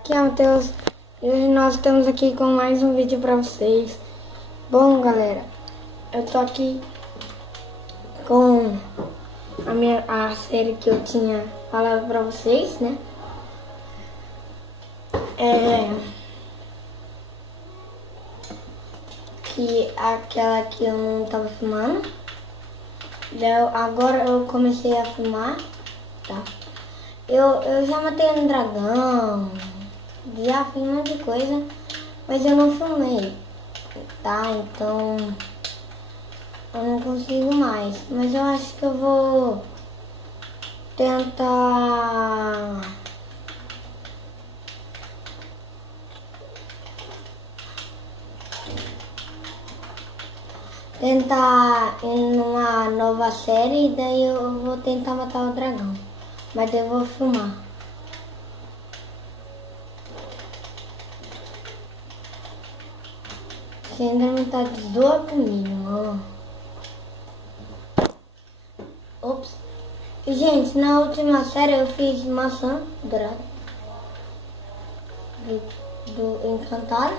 aqui é o Matheus e hoje nós estamos aqui com mais um vídeo pra vocês. Bom, galera, eu tô aqui com a série que eu tinha falado pra vocês, né? Que aquela que eu não tava filmando. Agora eu comecei a filmar, tá? Eu já matei um dragão, já fiz um monte de coisa, mas eu não filmei, tá? Então eu não consigo mais. Mas eu acho que eu vou tentar ir numa nova série e daí eu vou tentar matar o dragão. Mas eu vou filmar. Você ainda não tá de zoa comigo, não. Ops. E, gente, na última série eu fiz maçã dourada do Encantado.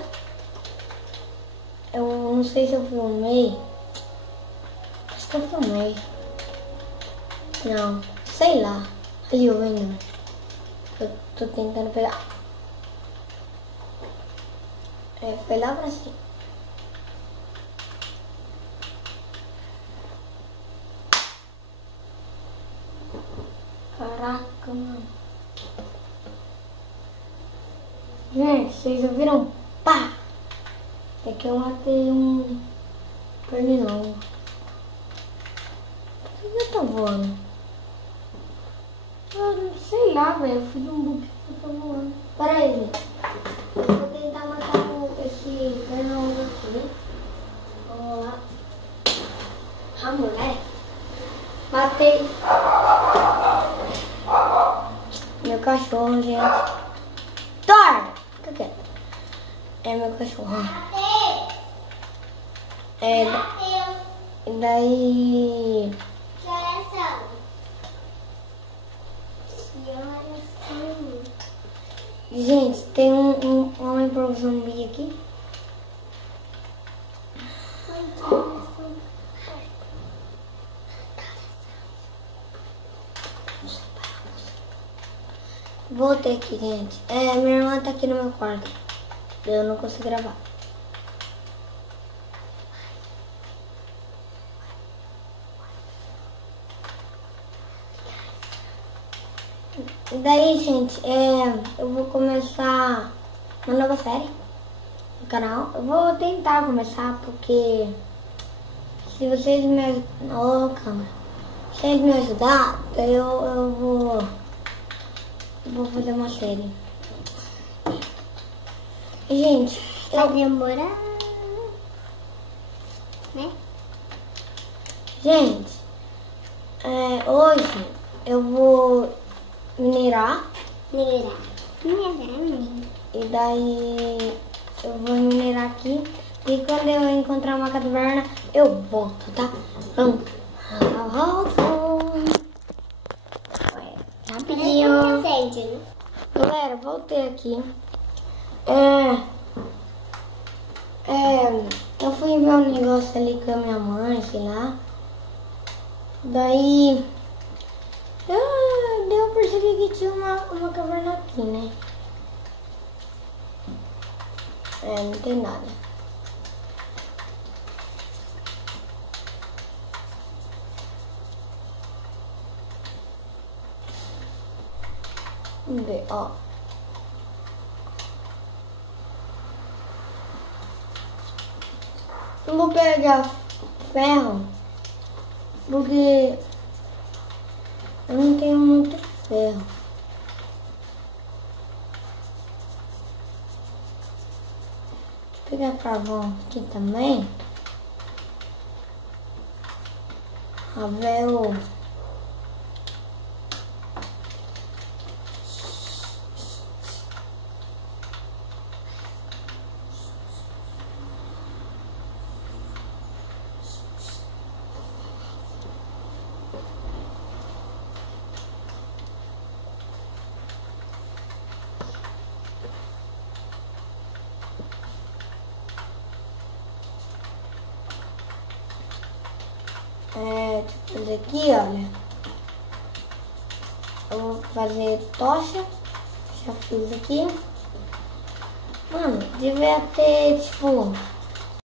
Eu não sei se eu filmei. Acho que eu filmei. Não, sei lá. Ali eu vendo. Eu tô tentando pegar. Foi lá pra cima. Caraca, mano. Gente, vocês ouviram? Pá! É que eu matei um pernilongo. Por que eu tô voando? Eu sei lá, velho. Eu fiz um bug que eu tô voando. Pera aí, gente. Eu vou tentar matar esse pernilongo aqui. Vamos lá. Ah, moleque. Matei. Meu cachorro, gente. Thor! O que é? É meu cachorro. E daí... Que horas são? Gente, tem um homem pro zumbi aqui. Voltei aqui, gente. Minha irmã tá aqui no meu quarto. Eu não consigo gravar. E daí, gente, eu vou começar uma nova série no canal. Eu vou tentar começar, porque se vocês me ajudarem, se vocês me ajudar, eu vou fazer uma série. E, gente, Vai demorar, né? Gente, hoje eu vou minerar. E daí eu vou minerar aqui. E quando eu encontrar uma caverna, eu volto, tá? Pronto. Rapidinho. Galera, voltei aqui. Eu fui ver um negócio ali com a minha mãe, sei lá. Daí eu percebi que tinha uma caverna aqui, né? Não tem nada. Vamos ver, ó. Eu vou pegar ferro, porque eu não tenho muito ferro. Deixa eu pegar carvão aqui também. A ver o... Deixa eu fazer aqui, olha. Eu vou fazer tocha. Já fiz aqui. Mano, devia ter, tipo,